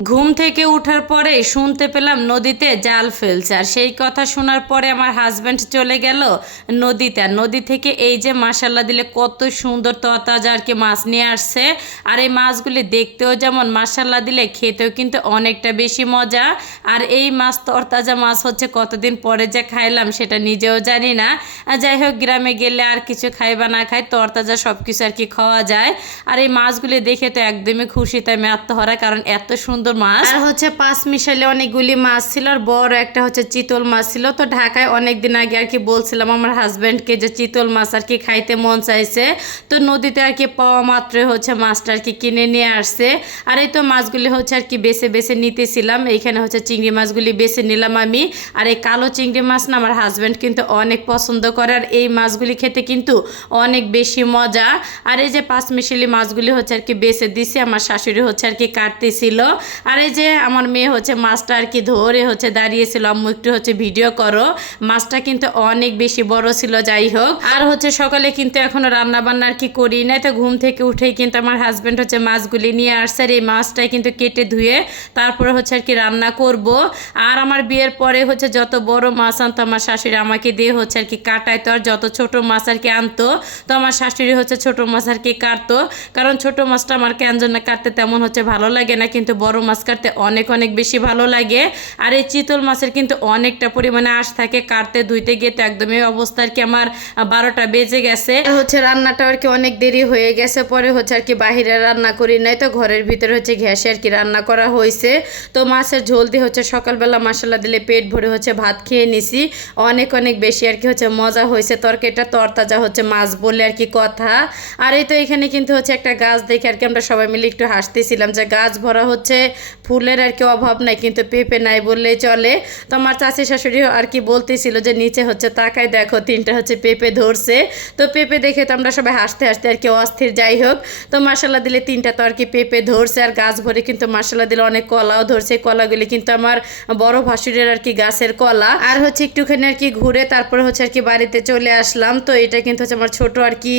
ঘুম থেকে উঠার পরে শুনতে পেলাম নদীতে জাল ফেলছে, আর সেই কথা শোনার পরে আমার হাজব্যান্ড চলে গেল নদীতে। আর নদী থেকে এই যে মাশাল্লাহ দিলে কত সুন্দর তরতাজা আর কি মাছ নিয়ে আসছে। আর এই মাছগুলি দেখতেও যেমন মাশাল্লাহ দিলে খেতেও কিন্তু অনেকটা বেশি মজা। আর এই মাছ তরতাজা মাছ হচ্ছে কতদিন পরে যে খাইলাম সেটা নিজেও জানি না। যাই হোক, গ্রামে গেলে আর কিছু খাই বা না খাই তরতাজা সব কিছু আর কি খাওয়া যায়। আর এই মাছগুলি দেখে তো একদমই খুশি, তাই আমি আত্মহারা, কারণ এত সুন্দর মাছ। আর হচ্ছে পাঁচ মিশালে অনেকগুলি মাছ ছিল, আর বড় একটা হচ্ছে চিতল মাছ ছিল। তো ঢাকায় অনেকদিন আগে আর কি বলছিলাম আমার হাজব্যান্ডকে যে চিতল মাছ আর কি খাইতে মন চাইছে। তো নদীতে আর কি পাওয়া মাত্রই হচ্ছে মাছটা আর কি কিনে নিয়ে আসছে। আর এই তো মাছগুলি হচ্ছে আর কি বেছে বেছে নিতেছিলাম। এইখানে হচ্ছে চিংড়ি মাছগুলি বেছে নিলাম আমি। আর এই কালো চিংড়ি মাছ না আমার হাজব্যান্ড কিন্তু অনেক পছন্দ করে, আর এই মাছগুলি খেতে কিন্তু অনেক বেশি মজা। আর এই যে পাঁচ মিশালি মাছগুলি হচ্ছে আর কি বেছে দিছি, আমার শাশুড়ি হচ্ছে আর কি কাটতেছিল। আর এই যে আমার মেয়ে হচ্ছে মাছটা আর কি ধরে হচ্ছে দাঁড়িয়েছিল, আম্মু একটু হচ্ছে ভিডিও করো। মাছটা কিন্তু অনেক বেশি বড় ছিল। যাই হোক, আর হচ্ছে সকালে কিন্তু এখনো রান্না বান্না আর কি করি না। তো ঘুম থেকে উঠেই কিন্তু আমার হাজব্যান্ড হচ্ছে মাছগুলি নিয়ে আসছে, আর এই মাছটাই কিন্তু কেটে ধুয়ে তারপরে হচ্ছে আর কি রান্না করব। আর আমার বিয়ের পরে হচ্ছে যত বড় মাছ আনতো আমার শাশুড়ি আমাকে দিয়ে হচ্ছে আর কি কাটাইতো, আর যত ছোট মাছ আর কি আনতো তো আমার শাশুড়ি হচ্ছে ছোট মাছ আর কি কাটতো, কারণ ছোট মাছটা আমার কেন জন্য কাটতে তেমন হচ্ছে ভালো লাগে না, কিন্তু বড় মাছ কাটতে অনেক অনেক বেশি ভালো লাগে। আর এই চিতল মাছের কিন্তু অনেকটা পরিমাণে আঁশ থাকে, কাটতে ধুইতে গিয়ে তো একদমই অবস্থা আর কি আমার 12টা বেজে গেছে। হচ্ছে রান্নাটা আর কি অনেক দেরি হয়ে গেছে, পরে হচ্ছে আর কি বাহিরে রান্না করি নাই, তো ঘরের ভিতরে হচ্ছে গ্যাসে আর কি রান্না করা হয়েছে। তো মাছের ঝোল দিয়ে হচ্ছে সকালবেলা মশলা দিলে পেট ভরে হচ্ছে ভাত খেয়ে নিছি। অনেক অনেক বেশি আর কি হচ্ছে মজা হয়েছে। তরকারিটা তরতাজা হচ্ছে মাছ বলে আর কি কথা। আর এই তো এখানে কিন্তু হচ্ছে একটা গাছ দেখে আর কি আমরা সবাই মিলে একটু হাসতেছিলাম যে গাছ ভরা হচ্ছে ফুলের আর কি অভাব নাই, কিন্তু পেঁপে নাই বললেই চলে। তো আমার চাচি শাশুড়ি আর কি বলতেছিল যে নিচে হচ্ছে তাকায় দেখো 3টা হচ্ছে পেঁপে ধরছে। তো পেঁপে দেখে তো আমরা সবাই হাসতে হাসতে আর কি অস্থির। যাই হোক, তো মশলা দিলে 3টা তো আর কি পেঁপে ধরছে, আর গাছ ভরে কিন্তু মশলা দিলে অনেক কলাও ধরছে। কলাগুলি কিন্তু আমার বড় ভাসুরের আর কি গাছের কলা। আর হচ্ছে একটুখানি আর কি ঘুরে তারপরে হচ্ছে আর কি বাড়িতে চলে আসলাম। তো এটা কিন্তু হচ্ছে আমার ছোট আর কি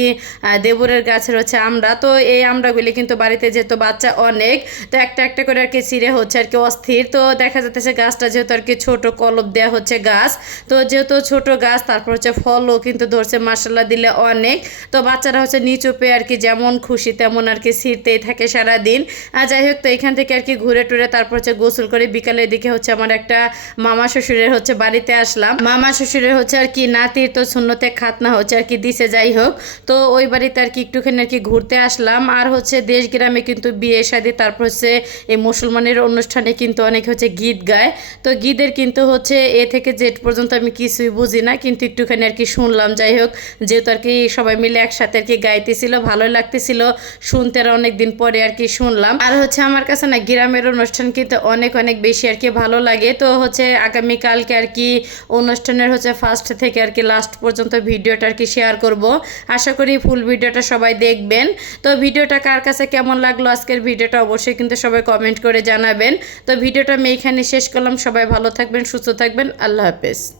দেবরের গাছের হচ্ছে আমরা। তো এই আমরাগুলি কিন্তু বাড়িতে যেহেতু বাচ্চা অনেক, তো একটা একটা করে আর কি ছিঁড়ে হচ্ছে আর কি অস্থির। তো দেখা যাচ্ছে গাছটা যেহেতু আর কি ছোট কলপ দেওয়া হচ্ছে গাছ, তো যেহেতু ছোট গাছ তারপর হচ্ছে ফলও কিন্তু ধরছে মাশাআল্লাহ দিলে অনেক। তো বাচ্চারা হচ্ছে নিচু পেয়ে আর কি যেমন খুশি তেমন আর কি ছিঁড়তেই থাকে সারাদিন। আর যাই হোক, তো এখান থেকে আর কি ঘুরে টুরে তারপর হচ্ছে গোসল করে বিকালের দিকে হচ্ছে আমার একটা মামা শ্বশুরের হচ্ছে বাড়িতে আসলাম। মামা শ্বশুরের হচ্ছে আর কি নাতির তো সুন্নতে খাতনা হচ্ছে আর কি দিছে। যাই হোক, তো ওই বাড়িতে আর কি একটুখানি আর কি ঘুরতে আসলাম। আর হচ্ছে দেশ গ্রামে কিন্তু বিয়ে শাদী তারপর হচ্ছে এই মুসলমানের অনুষ্ঠানে কিন্তু অনেক হচ্ছে গীত গায়। তো গীতের কিন্তু হচ্ছে এ থেকে জেড পর্যন্ত আমি কিছুই বুঝি না, কিন্তু একটুখানি আর কি শুনলাম। যাই হোক, যেহেতু আর কি সবাই মিলে একসাথে আর কি গাইতেছিল, ভালোই লাগতেছিল শুনতে, আর অনেকদিন পরে আর কি শুনলাম। আর হচ্ছে আমার কাছে না গ্রামের অনুষ্ঠান কিন্তু অনেক অনেক বেশি আর কি ভালো লাগে। তো হচ্ছে আগামীকালকে আর কি অনুষ্ঠানের হচ্ছে ফার্স্ট থেকে আর কি লাস্ট পর্যন্ত ভিডিওটা আর কি শেয়ার করব। আশা করি ফুল ভিডিওটা সবাই দেখবেন। তো ভিডিওটা কার কাছে কেমন লাগলো আজকের ভিডিওটা অবশ্যই কিন্তু সবাই কমেন্ট করে জানাবেন। তো ভিডিওটা আমি এইখানে শেষ করলাম। সবাই ভালো থাকবেন, সুস্থ থাকবেন, আল্লাহ হাফেজ।